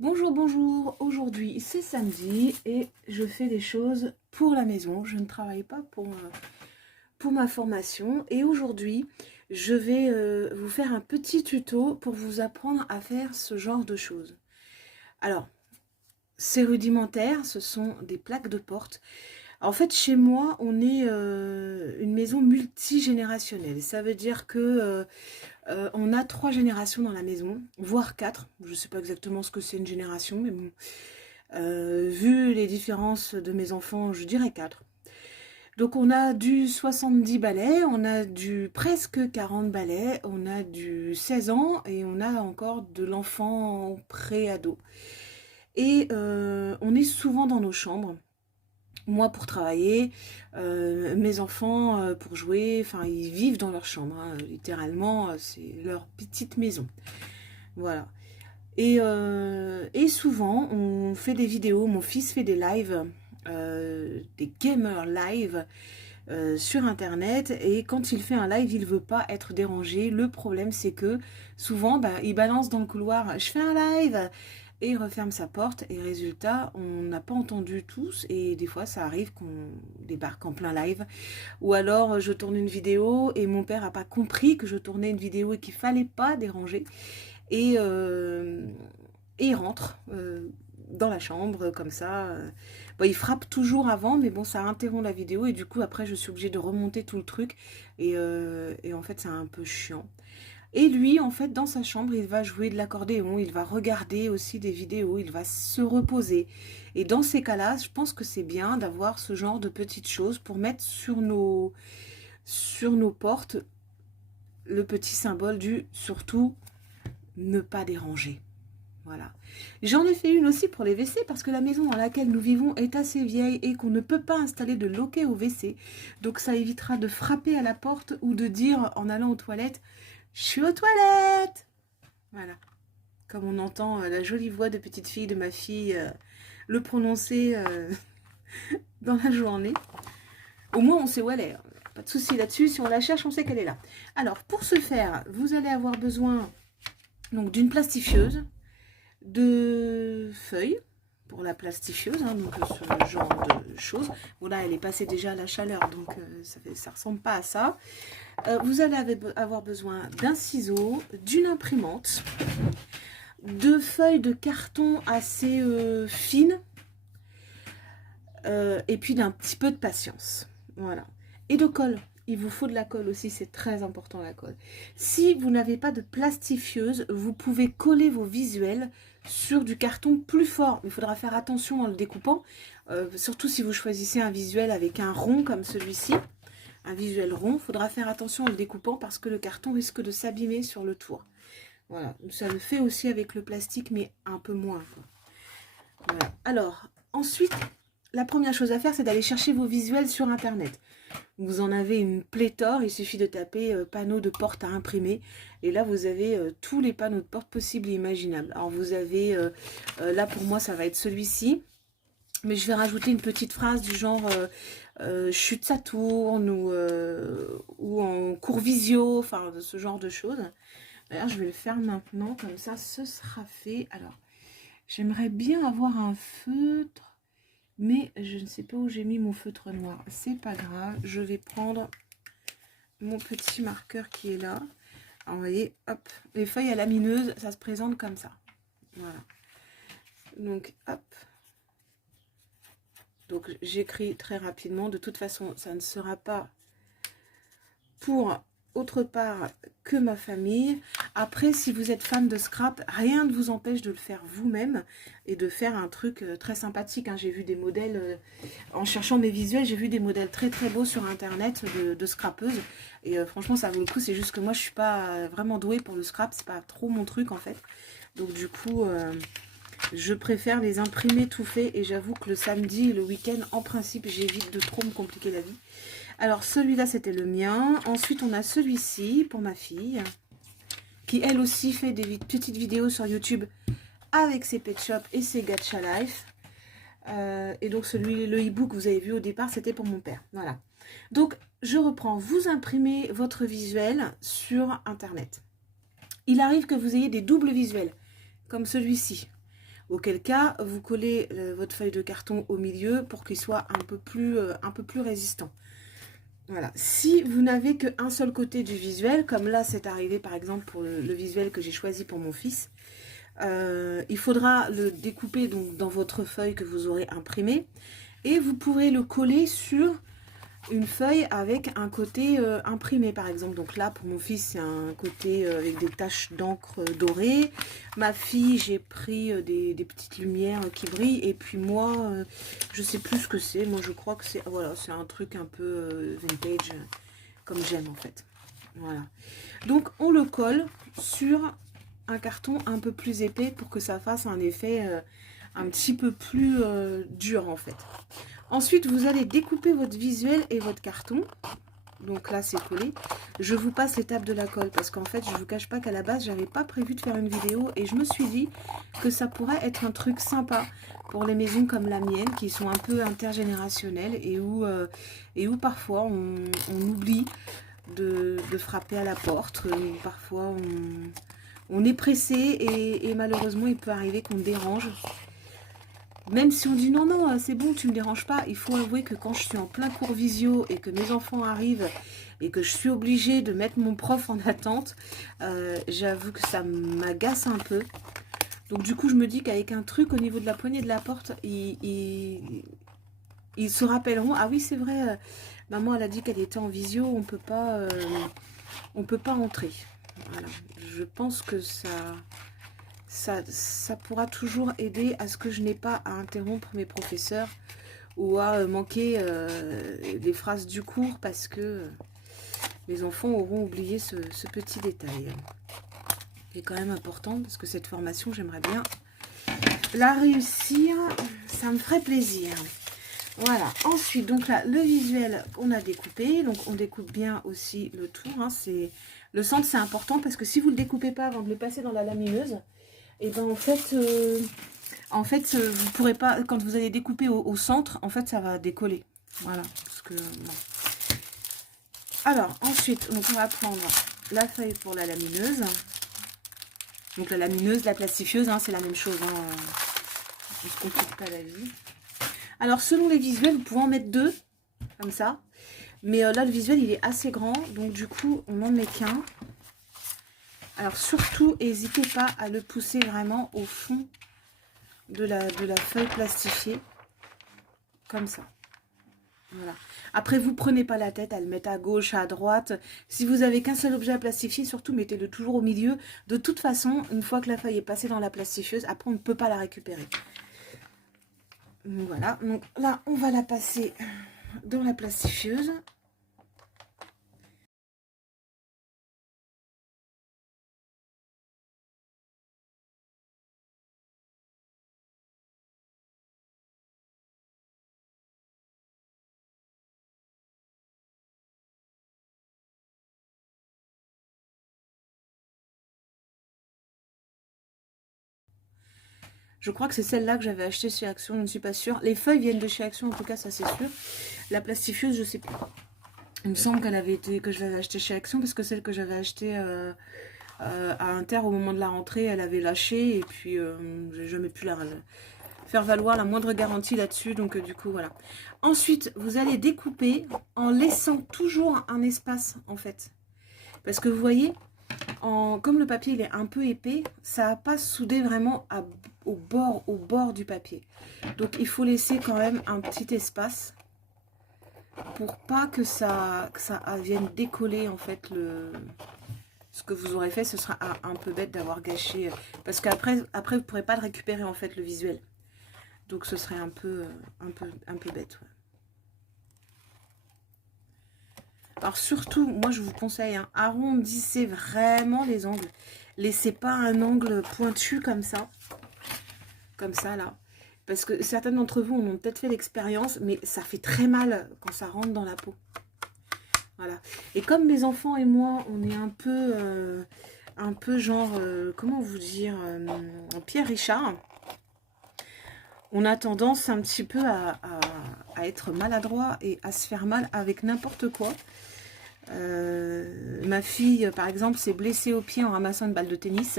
Bonjour, bonjour. Aujourd'hui, c'est samedi et je fais des choses pour la maison. Je ne travaille pas pour ma formation. Et aujourd'hui, je vais vous faire un petit tuto pour vous apprendre à faire ce genre de choses. Alors, c'est rudimentaire, ce sont des plaques de porte. En fait, chez moi, on est une maison multigénérationnelle. Ça veut dire que on a 3 générations dans la maison, voire 4. Je ne sais pas exactement ce que c'est une génération, mais bon. Vu les différences de mes enfants, je dirais 4. Donc on a du 70 balais, on a du presque 40 balais, on a du 16 ans et on a encore de l'enfant pré-ado. Et on est souvent dans nos chambres. Moi pour travailler, mes enfants pour jouer, enfin ils vivent dans leur chambre, hein. Littéralement c'est leur petite maison. Voilà. Et souvent, on fait des vidéos, mon fils fait des lives, des gamers live sur Internet. Et quand il fait un live, il ne veut pas être dérangé. Le problème, c'est que souvent, bah, il balance dans le couloir, je fais un live, et il referme sa porte. Et résultat, on n'a pas entendu tous. Et des fois, ça arrive qu'on débarque en plein live. Ou alors, je tourne une vidéo et mon père n'a pas compris que je tournais une vidéo et qu'il fallait pas déranger. Et, euh, et il rentre dans la chambre comme ça. Bon, il frappe toujours avant, mais bon, ça interrompt la vidéo et du coup après je suis obligée de remonter tout le truc et en fait c'est un peu chiant. Et lui, en fait, dans sa chambre, il va jouer de l'accordéon, il va regarder aussi des vidéos, il va se reposer. Et dans ces cas-là, je pense que c'est bien d'avoir ce genre de petites choses pour mettre sur nos portes le petit symbole du surtout ne pas déranger. Voilà. J'en ai fait une aussi pour les WC parce que la maison dans laquelle nous vivons est assez vieille et qu'on ne peut pas installer de loquet au WC. Donc ça évitera de frapper à la porte ou de dire en allant aux toilettes « Je suis aux toilettes !» Voilà. Comme on entend la jolie voix de petite fille de ma fille le prononcer dans la journée. Au moins on sait où elle est. Pas de souci là-dessus. Si on la cherche, on sait qu'elle est là. Alors pour ce faire, vous allez avoir besoin donc d'une plastifieuse, de feuilles pour la plastifieuse, hein, donc ce genre de choses. Bon là, elle est passée déjà à la chaleur, donc ça ressemble pas à ça. Vous allez avoir besoin d'un ciseau, d'une imprimante, de feuilles de carton assez fines, et puis d'un petit peu de patience. Voilà. Et de colle. Il vous faut de la colle aussi, c'est très important la colle. Si vous n'avez pas de plastifieuse, vous pouvez coller vos visuels sur du carton plus fort. Il faudra faire attention en le découpant, surtout si vous choisissez un visuel avec un rond comme celui-ci, un visuel rond, il faudra faire attention en le découpant parce que le carton risque de s'abîmer sur le tour. Voilà, ça le fait aussi avec le plastique, mais un peu moins, quoi. Voilà. Alors, ensuite, la première chose à faire, c'est d'aller chercher vos visuels sur Internet. Vous en avez une pléthore, il suffit de taper panneaux de porte à imprimer. Et là, vous avez tous les panneaux de porte possibles et imaginables. Alors, vous avez, là pour moi, ça va être celui-ci. Mais je vais rajouter une petite phrase du genre chute ça tourne ou en cours visio, enfin ce genre de choses. D'ailleurs, je vais le faire maintenant, comme ça, ce sera fait. Alors, j'aimerais bien avoir un feutre. Mais je ne sais pas où j'ai mis mon feutre noir. C'est pas grave. Je vais prendre mon petit marqueur qui est là. Alors, vous voyez, hop. Les feuilles à lamineuse, ça se présente comme ça. Voilà. Donc, hop. Donc, j'écris très rapidement. De toute façon, ça ne sera pas pour autre part que ma famille. Après, si vous êtes fan de scrap, rien ne vous empêche de le faire vous-même et de faire un truc très sympathique, hein. J'ai vu des modèles, en cherchant mes visuels, j'ai vu des modèles très très beaux sur internet de scrapeuses. Et franchement, ça vaut le coup. C'est juste que moi, je suis pas vraiment douée pour le scrap. C'est pas trop mon truc en fait. Donc du coup, je préfère les imprimer tout fait. Et j'avoue que le samedi et le week-end, en principe, j'évite de trop me compliquer la vie. Alors celui-là c'était le mien. Ensuite on a celui-ci pour ma fille, qui elle aussi fait des petites vidéos sur YouTube avec ses pet shops et ses gacha life. Et donc le e-book que vous avez vu au départ, c'était pour mon père. Voilà. Donc je reprends, vous imprimez votre visuel sur internet. Il arrive que vous ayez des doubles visuels, comme celui-ci. Auquel cas, vous collez votre feuille de carton au milieu pour qu'il soit un peu plus résistant. Voilà. Si vous n'avez qu'un seul côté du visuel, comme là c'est arrivé par exemple pour le visuel que j'ai choisi pour mon fils, il faudra le découper donc dans votre feuille que vous aurez imprimée et vous pourrez le coller sur une feuille avec un côté imprimé par exemple. Donc là pour mon fils c'est un côté avec des taches d'encre dorée. Ma fille j'ai pris des petites lumières qui brillent et puis moi je sais plus ce que c'est. Moi je crois que c'est voilà, c'est un truc un peu vintage comme j'aime en fait. Voilà. Donc on le colle sur un carton un peu plus épais pour que ça fasse un effet un petit peu plus dur en fait. Ensuite, vous allez découper votre visuel et votre carton. Donc là, c'est collé. Je vous passe l'étape de la colle parce qu'en fait, je ne vous cache pas qu'à la base, j'avais pas prévu de faire une vidéo et je me suis dit que ça pourrait être un truc sympa pour les maisons comme la mienne qui sont un peu intergénérationnelles et où parfois on oublie de frapper à la porte. Parfois, on est pressé et malheureusement, il peut arriver qu'on dérange. Même si on dit non, non, c'est bon, tu me déranges pas, il faut avouer que quand je suis en plein cours visio et que mes enfants arrivent et que je suis obligée de mettre mon prof en attente, j'avoue que ça m'agace un peu. Donc du coup, je me dis qu'avec un truc au niveau de la poignée de la porte, ils se rappelleront, ah oui, c'est vrai, maman, elle a dit qu'elle était en visio, on peut pas entrer. Voilà, je pense que ça pourra toujours aider à ce que je n'ai pas à interrompre mes professeurs ou à manquer les phrases du cours parce que les enfants auront oublié ce petit détail. Qui est quand même important parce que cette formation, j'aimerais bien la réussir. Ça me ferait plaisir. Voilà. Ensuite, donc là, le visuel, on a découpé. Donc, on découpe bien aussi le tour. Hein, le centre, c'est important parce que si vous ne le découpez pas avant de le passer dans la lamineuse, et ben en fait, vous pourrez pas, quand vous allez découper au centre, en fait, ça va décoller. Voilà, parce que non. Alors, ensuite, donc on va prendre la feuille pour la lamineuse. Donc la lamineuse, la plastifieuse, hein, c'est la même chose. Hein, on ne se complique pas la vie. Alors, selon les visuels, vous pouvez en mettre deux, comme ça. Mais là, le visuel, il est assez grand, donc du coup, on n'en met qu'un. Alors surtout, n'hésitez pas à le pousser vraiment au fond de la feuille plastifiée, comme ça. Voilà. Après, vous prenez pas la tête à le mettre à gauche, à droite. Si vous avez qu'un seul objet à plastifier, surtout mettez-le toujours au milieu. De toute façon, une fois que la feuille est passée dans la plastifieuse, après on ne peut pas la récupérer. Donc, voilà. Donc là, on va la passer dans la plastifieuse. Je crois que c'est celle-là que j'avais achetée chez Action, je ne suis pas sûre. Les feuilles viennent de chez Action, en tout cas, ça c'est sûr. La plastifieuse, je sais plus. Il me semble qu'elle avait été, que je l'avais achetée chez Action, parce que celle que j'avais achetée à Inter au moment de la rentrée, elle avait lâché, et puis j'ai jamais pu faire valoir la moindre garantie là-dessus, donc du coup, voilà. Ensuite, vous allez découper en laissant toujours un espace, en fait. Parce que vous voyez, comme le papier il est un peu épais, ça va pas souder vraiment au bord du papier. Donc il faut laisser quand même un petit espace pour pas que ça vienne décoller en fait ce que vous aurez fait. Ce sera un peu bête d'avoir gâché, parce qu'après vous pourrez pas le récupérer en fait, le visuel. Donc ce serait un peu bête. Ouais. Alors surtout, moi je vous conseille, hein, arrondissez vraiment les angles. Laissez pas un angle pointu comme ça là. Parce que certains d'entre vous en ont peut-être fait l'expérience, mais ça fait très mal quand ça rentre dans la peau. Voilà. Et comme mes enfants et moi, on est un peu genre, comment vous dire, Pierre Richard, on a tendance un petit peu à être maladroit et à se faire mal avec n'importe quoi. Ma fille, par exemple, s'est blessée au pied en ramassant une balle de tennis.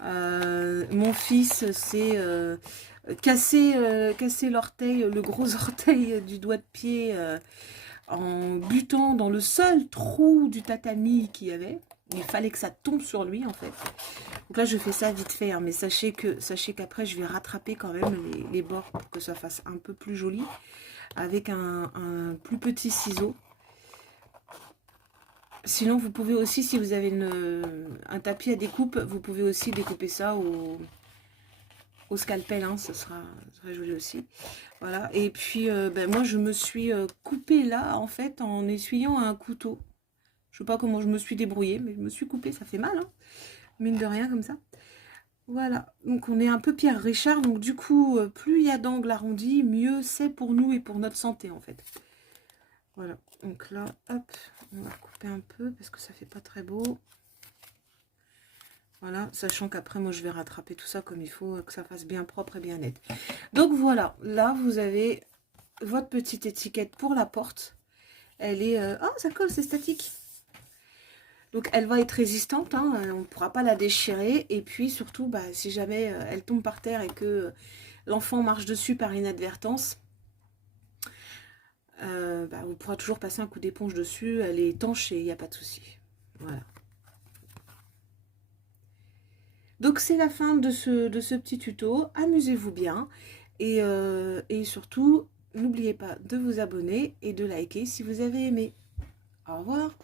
Mon fils s'est cassé l'orteil, le gros orteil du doigt de pied en butant dans le seul trou du tatami qu'il y avait. Il fallait que ça tombe sur lui en fait. Donc là je fais ça vite fait, hein, mais sachez qu'après je vais rattraper quand même les bords pour que ça fasse un peu plus joli avec un plus petit ciseau. Sinon vous pouvez aussi, si vous avez un tapis à découpe, vous pouvez aussi découper ça au scalpel, hein, ça sera joli aussi. Voilà, et puis ben, moi je me suis coupée là en fait en essuyant un couteau. Je sais pas comment je me suis débrouillée, mais je me suis coupée, ça fait mal, hein, mine de rien comme ça. Voilà, donc on est un peu Pierre Richard, donc du coup, plus il y a d'angles arrondis, mieux c'est pour nous et pour notre santé en fait. Voilà, donc là, hop, on va couper un peu parce que ça fait pas très beau. Voilà, sachant qu'après moi je vais rattraper tout ça comme il faut, que ça fasse bien propre et bien net. Donc voilà, là vous avez votre petite étiquette pour la porte. Elle est... Oh, ça colle, c'est statique. Donc elle va être résistante, hein, on ne pourra pas la déchirer. Et puis surtout, bah, si jamais elle tombe par terre et que l'enfant marche dessus par inadvertance, bah, vous pourrez toujours passer un coup d'éponge dessus. Elle est étanche et il n'y a pas de souci. Voilà. Donc c'est la fin de ce petit tuto. Amusez-vous bien. Et surtout, n'oubliez pas de vous abonner et de liker si vous avez aimé. Au revoir.